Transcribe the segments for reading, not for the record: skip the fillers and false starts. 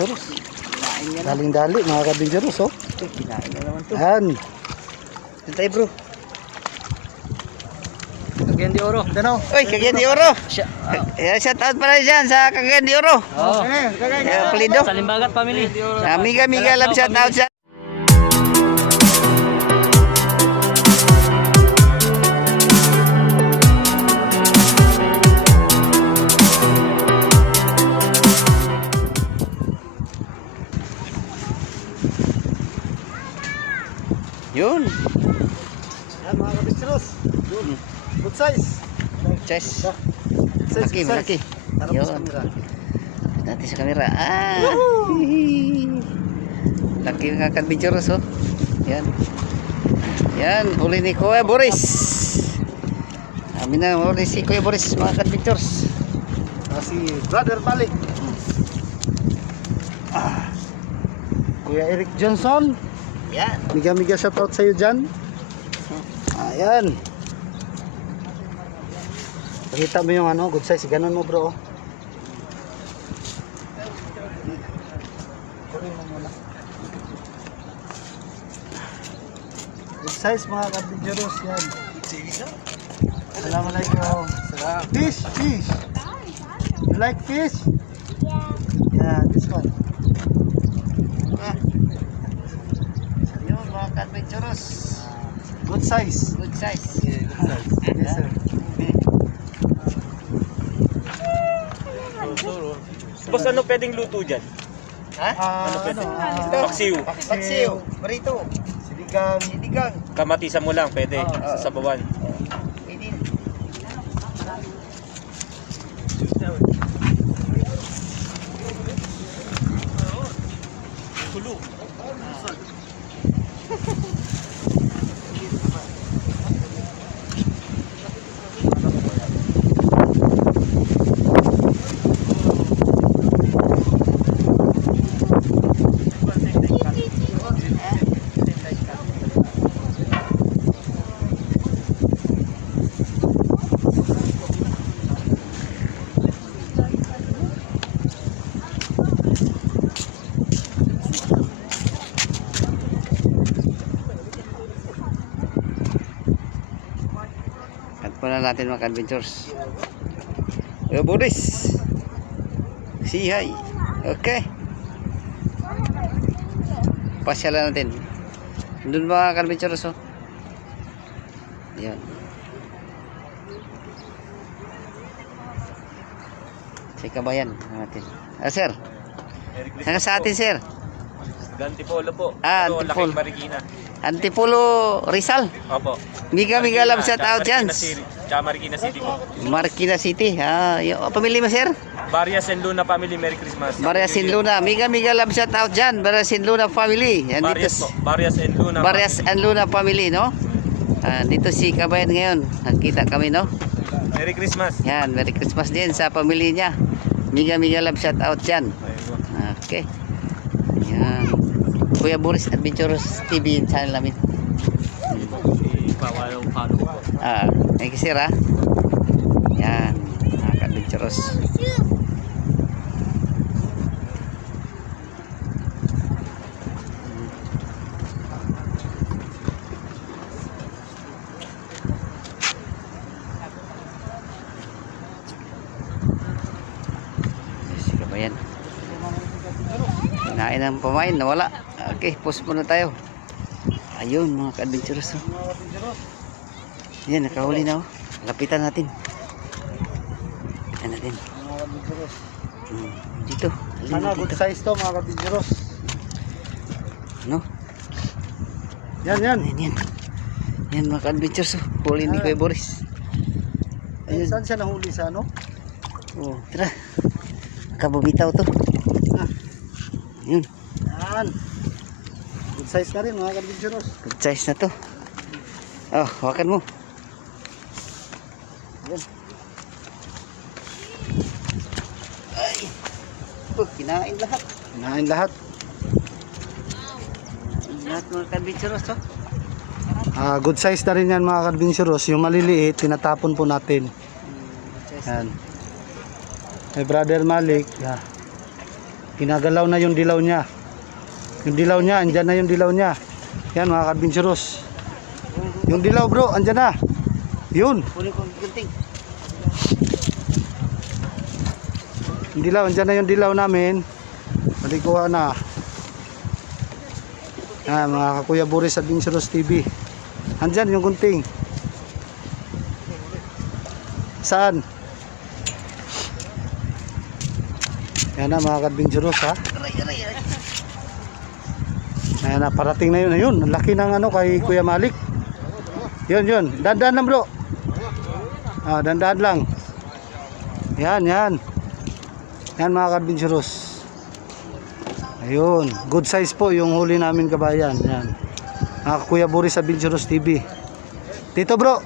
kadventurous. Daling-dali mga kadventurous, oh. Kinain na naman to. Yan. Ito tayo bro. Cagayan de Oro. Ano? Uy, Cagayan de Oro. Shout out pala dyan sa Cagayan de Oro. Oo. Palido. Salimbagat family. Amiga love shout out sa. Yun. Yan mga kadventurous. Yun. Good size. Chess. Size, Malaki, good size. malaki. Harap Yun. sa kamera. Nanti sa kamera. Laki ng kadventurous, oh. Yan. Yan, huli ni Kuya Boris. Amin na huli si Kuya Boris, mga kadventurous. Si Brother Malik. Kuya Eric Johnson. Yan. Miga shoutout sa iyo dyan. Ayan. Pakita mo yung ano, good size. Ganun mo bro. Good size mga kadventurous yan. Assalamualaikum. Fish. You like fish? Yeah, this one. Yun, mga kadventurous. Good size. Good size. Yes sir. Boss, ano pwedeng luto dyan? Ha? Paksiw. Paksiw. Barito. Sinigang. Kamatisan mo lang, pwede. Sa sabawan. Pwede. Pala natin mga adventures. Yo Boris. Say hi. Okay. Pasyalan natin. Doon mga adventures, oh. Yan. Si kabayan natin. Sir. Saan sa atin, sir? Antipolo po. Antipolo. Laking Marikina. Antipolo Rizal. Opo. Miga love shout out yan. Tsaka Marikina City po. Marikina City. Pamilya mo, sir? Barrias and Luna family, Merry Christmas. Barrias and Luna. Miga love shout out dyan. Barrias and Luna family. Yan Barrias dito, po. Barrias and Luna. Barrias and Luna family, no? Dito si Kabayan ngayon. Nagkita kami, no? Merry Christmas. Yan, Merry Christmas din sa pamilya niya. Miga love shout out dyan. Okay. Yan. Kuya Boris Adventures TV yung channel namin. Thank you, sir, ha? Yan, mga ka-adventurous. Si Kabayan. Kinain ng pamain, nawala. Okay, post muna tayo. Ayun, mga ka-adventurous, oh. Yan, nakahuli na, oh. Lapitan natin. Lapitan natin. Dito. Sana good size to mga kadventurous. No? Yan. Yan. Yan, mga ka-adventurous, oh. Huli ni Kuya Boris. Ayun. Saan siya nahuli sa ano? Oh, tara. Kabubitaw to. Yun. Yan. Good size na rin mga kadventurous. Good size na to. Oh, hawakan mo. Yan. Ay. Kinain lahat. Kinain lahat. Lahat mga ka-adventurous, oh. Good size na rin yan mga kadventurous. Yung maliliit, tinatapon po natin. Yan. May Brother Malik. Yeah. Ginagalaw na yung dilaw niya. Yung dilaw niya, andyan na yung dilaw niya. Yan mga ka-adventurous. Yung dilaw bro, andyan na. Yun. Kunin ko gunting. Yung dilaw, andyan na yung dilaw namin. Malikuha na. Mga Kuya Boris Adventurous TV. Andyan yung gunting. Saan? Yan na mga ka-adventurous ha. Ayan na, parating na yun. Ayun, ang laki ng ano kay Kuya Malik. Yun. Dandan lang bro. Dandan lang. Yan. Yan mga ka-adventurous. Ayun, good size po yung huli namin kabayan. Yan. Mga Kuya Boris Adventurous TV. Dito bro.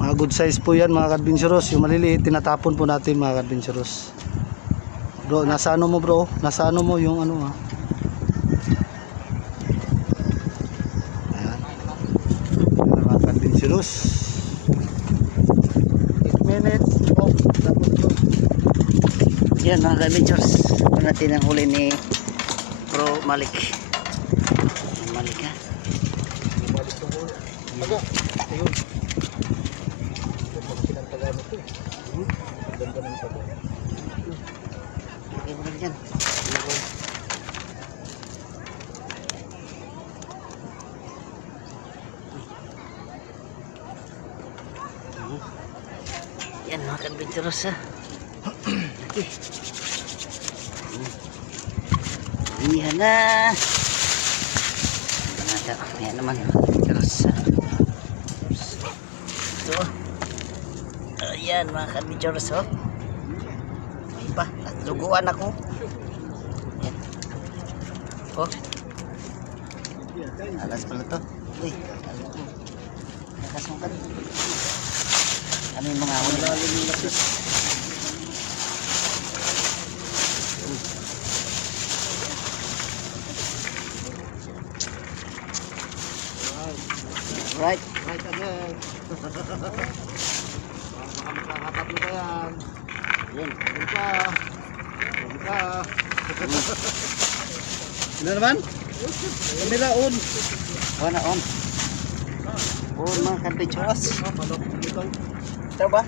Mga good size po yan mga ka-adventurous. Yung maliliit tinatapon po natin mga ka-adventurous. Bro, nasa ano mo bro? Nasa ano mo yung ano ha? Ayan. Ayan mga ka-adventurous. 8 minutes. Oh, tapos bro. Yan mga ka-adventures. Ito natin ang huli ni Bro Malik. Malik ha. Ayun. Okay mo dyan. Yan mga ka-adventurous ha. Okay. Yan na. Yan naman mga ka-adventurous ha. Ito. Ayan mga ka-adventurous oh. May pa. Luguan ako. Yan. Oh. Alas pala to. Uy. Nakasukan. Ano yung mga huli? Right. Right again. Makakatatlo ka yan. Yun. Yun ka. Ano naman? Kamila on. On na on. On mga ka-adventurous. Ito ba?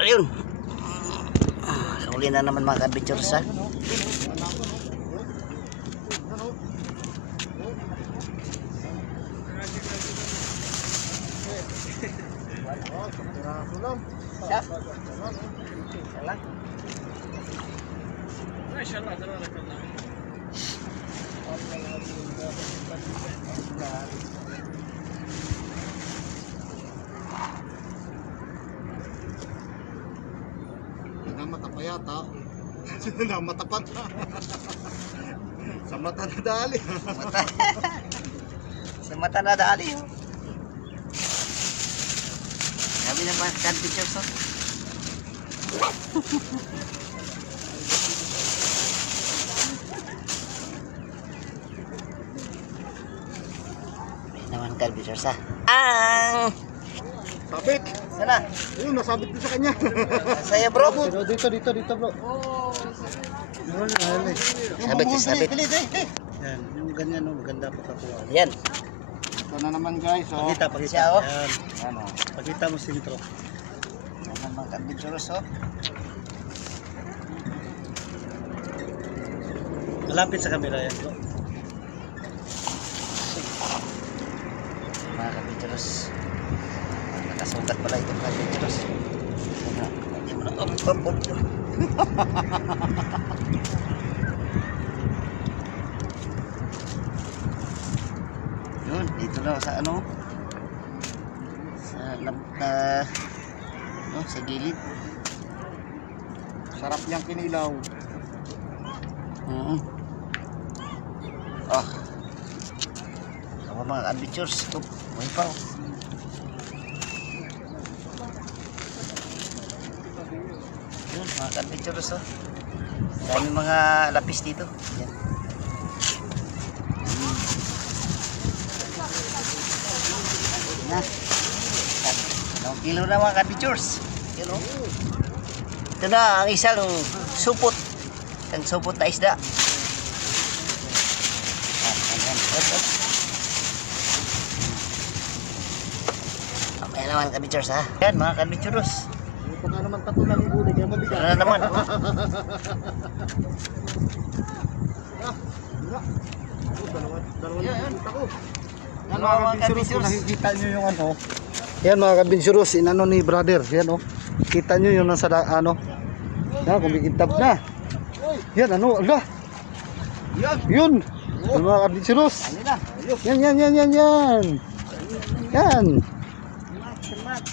Ayun. Huli na naman mga ka-adventurous ha. Siya? Namata pa yata. Namata pa. Sa mata na dali. Sa mata na dali oh. Sabi na ba ka-adventurous oh. May naman ka-adventurous ha. Sabit. Sana? Yun, nasabit ko sa kanya. Saya bro. Dito bro. Sabit siya sabit. Yan, yung ganyan no, maganda pa kakuha. Yan. Ito na naman guys, oh. Pakita. Siya, oh. Yan. Ano? Pakita mo sintro. Naman mga ka-adventurous oh. Malapit sa camera yan bro. Mga ka-adventurous. Nakasugat pala itong ka-adventurous. Op. Yun, dito na sa ano? Sa gilid. Sarap niyang kinilaw. Ako mga adventures. Ito, may pa. Yun, mga adventures. Dami mga lapis dito. Yan. Ha? 2 kilo na mga ka-adventures. Yun o. Ito na ang isang supot. Isang supot na isda. Ayan. Mamaya naman ka-adventures ha. Yan mga ka-adventures. Ito na naman tatlo lang yung kaya mabigat. Ano na naman? Yan mga kabinsurus, kung nakikita nyo yung ano. Yan mga kabinsurus, inano ni brother. Yan o. Kita nyo yung nasa ano. Yan, kumikintab na. Yan, ano, ala. Yun. Yan mga kabinsurus. Yan. Yan.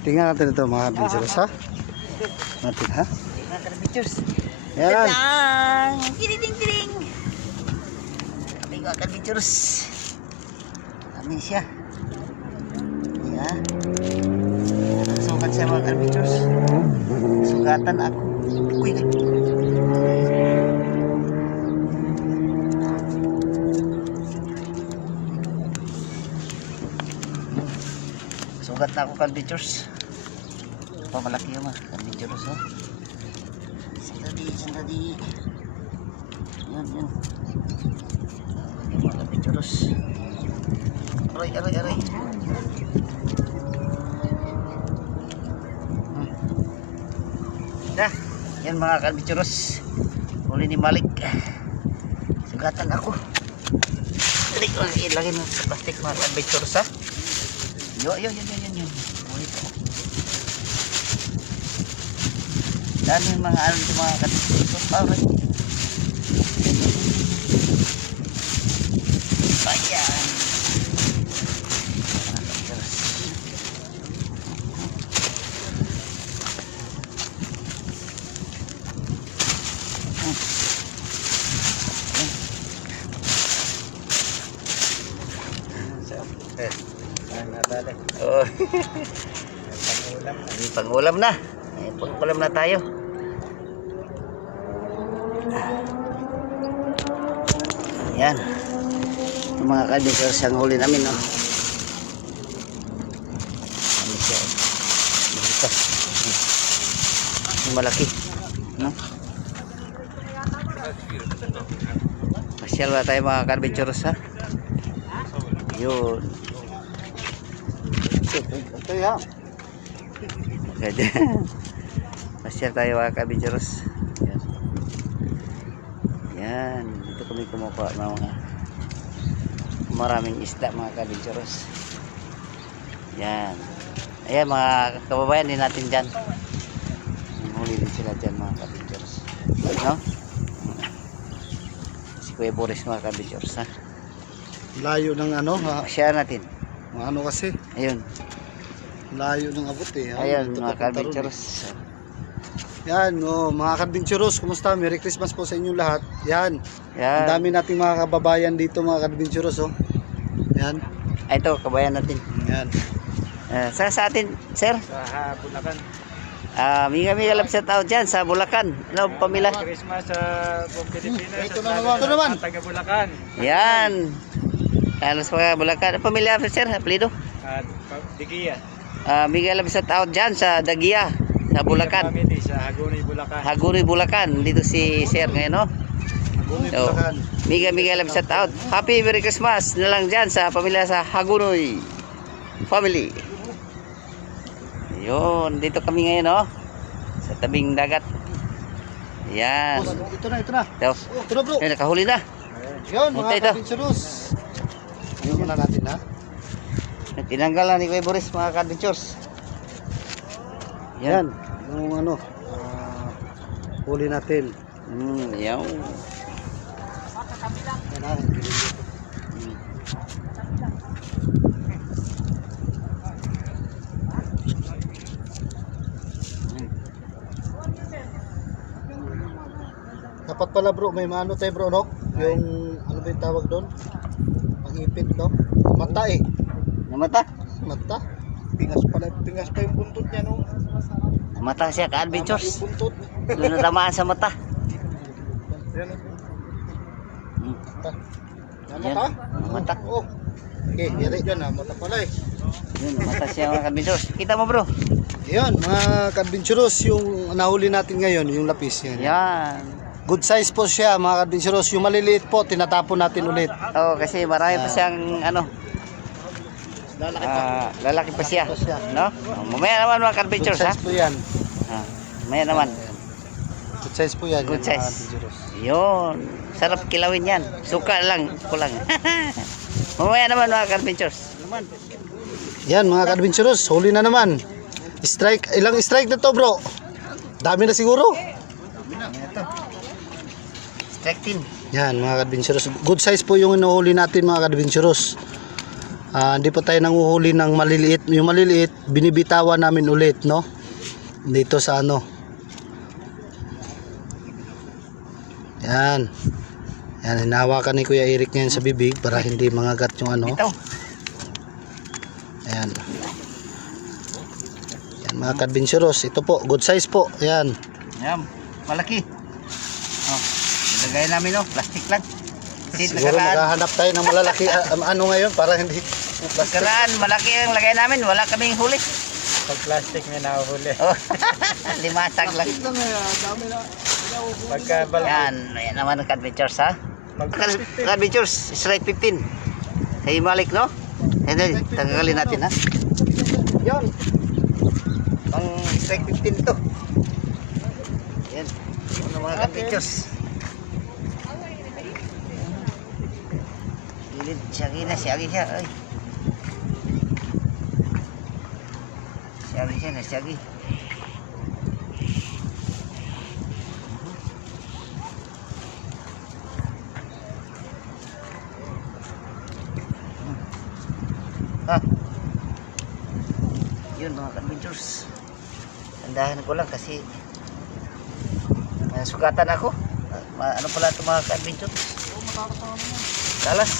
Tingnan natin ito mga kabinsurus ha. Natin ha. Mga ka-adventures. Yan. Tadang! Tiring! Kami mga ka-adventures. Kami siya. Yan. Sukat siya mga ka-adventures. Sugatan ako. Uy. Sugat na ako ka-adventures. Pamalaki yung mga ka-adventures oh. Sandali. Yan. Yung mga ka-adventures. Aray. Yan mga ka-adventures. Huli ni Malik. Sugatan ako. Ilagay mo sa plastic mga ka-adventures ha. Yun. Huli ko. Dami yung mga ano dito mga ka-adventures. Alright. Ayan. Oh. Pangulam na. Pangulam na tayo. Yan. Yung mga ka-adventures ang huli namin no. Ano siya? Bukas. Malaki. No? Pasyal ba tayo mga ka-adventures ha? Yun. Ito yan. Pasyal tayo mga ka-adventures. Yan. Dito kami kumukuha ng mga maraming isda mga ka-adventures. Yan. Ayan mga kababayan din natin dyan. Huli din sila dyan mga ka-adventures. No? Si Kuya Boris mga ka-adventures ha. Layo ng ano ha. Share natin. Ano kasi? Ayun. Layo ng abot eh. Ayun Ito mga papunta ron, ka-adventures. Yan, mga ka-adventurous, kumusta? Merry Christmas po sa inyong lahat. Yan. Ang Yan. dami nating mga kababayan dito mga ka-adventurous oh. Yan. Ito kabayan natin. Yan. Sa atin, sir. Sa Bulacan. Miga love shout out dyan sa Bulacan. Ano pamila? Christmas sa buong Pilipinas. Ito naman. Taga Bulacan. Yan. Halos mga Bulacan. Pamilya sir, apelido? At Digia. Miga love shout out dyan sa Dagia, sa Bulacan. Family sa Hagonoy, Bulacan. Hagonoy, Bulacan. Dito si sir ngayon, no? Hagonoy, So, Bulacan. Miga love shout out. Happy Merry Christmas na lang dyan sa pamilya sa Hagonoy family. Yun, dito kami ngayon, no? Sa tabing dagat. Yan. Ito na. Ito. Ito na bro. Ayun, nakahuli na. Yun, Ito. mga ka-adventurous. Ayun muna natin ha. Tinanggal na ni Kuya Boris mga ka-adventures. Yan. Yung ano, huli natin. Yan. Yan ha. Dapat pala bro, may maano tayo bro, no? Yung, ano ba yung tawag doon? Pang-ipit, no? Mata eh. Namata? Mata. Pingas pa yung buntot niya, no? Namata siya ka-adventures. Yung buntot. Doon natamaan sa mata. Yan. Hmm. Mata. Yan. Mata? Mata. Oh. Okay, yari dyan ha. Mata pala eh. Yun, mata siya mga kadventurous. Kita mo bro. Yun, mga ka-adventurous, yung nahuli natin ngayon, yung lapis yan. Yan. Good size po siya, mga ka-adventurous. Yung maliliit po, tinatapon natin ulit. Oo, kasi marami pa siyang ano. Lalaki pa siya. No? Oh, mamaya naman mga Good kadventurous ha. size po yan. Mamaya naman. Good size po yan. Good yan, mga size. ka-adventurous. Yun. Sarap kilawin yan. Suka lang. Kulang. Mamaya naman mga kadventurous. Yan, mga ka-adventurous, huli na naman. Strike, ilang strike na to bro? Dami na siguro. Strike 10. Yan, mga ka-adventurous. Good size po yung inuhuli natin, mga ka-adventurous. Hindi pa tayo nanguhuli ng maliliit. Yung maliliit, binibitawan namin ulit, no? Dito sa ano. Yan. Yan, hinahawakan ni Kuya Eric ngayon sa bibig para hindi mangagat yung ano. Ito. Ayan. Yan, mga ka-adventurous. Ito po, good size po. Yan. Yan. Malaki. Oh. Ilagay namin no. Plastic lang. Kasi Siguro nakaraan. maghahanap tayo ng malalaki ano ngayon para hindi Nakaraan, malaki ang lagay namin. Wala kaming huli. Pag plastic may nahuli. Oh. Limasag lang. Pagka balak. Yan. Yan naman ang adventures ha. Pag Adventures, strike 15. Sa Himalik no? Hindi, tanggalin natin ha. Yun. Pang strike 15 to. Yan. Ano mga adventures. Gilid, siyagi na, siyagi siya. Ay. Siyagi siya na, siyagi. Ha? Yun mga adventures. Tandahan ko lang kasi sukatan ako. Ano pala ito mga adventures? Talas.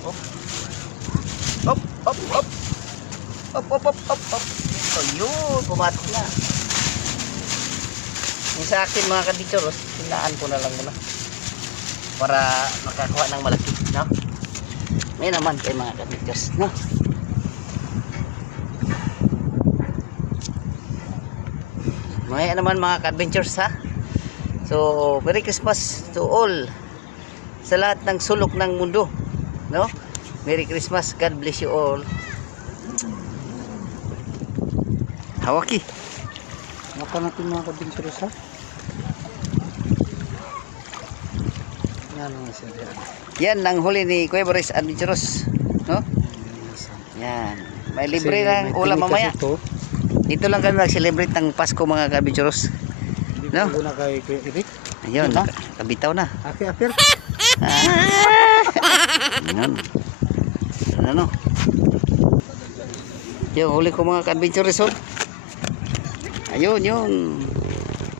Hop. Hop, hop, hop. Hop, hop, hop, hop, hop. So yun, pumatok na. Yung sa akin mga kaditsoros, tinaan ko na lang muna. Para makakuha ng malaki, no? May naman kay mga kaditsoros, no? May naman mga ka-adventures ha. So, Merry Christmas to all. Sa lahat ng sulok ng mundo, no? Merry Christmas, God bless you all. Hawaki. Maka natin mga ka-adventurous ha. Yan mga siya. Yan ang huli ni Kuya Boris Adventurous, no? Yan. May libre ng ulam mamaya. Dito lang kami mag-celebrate ng Pasko mga ka-adventurous. No? Hindi na kay Kuya Eric. Ayun, Diba? kabitaw na. Apir. Yan. Ano? Yung huli ko mga ka-adventurous. Ayun, yun.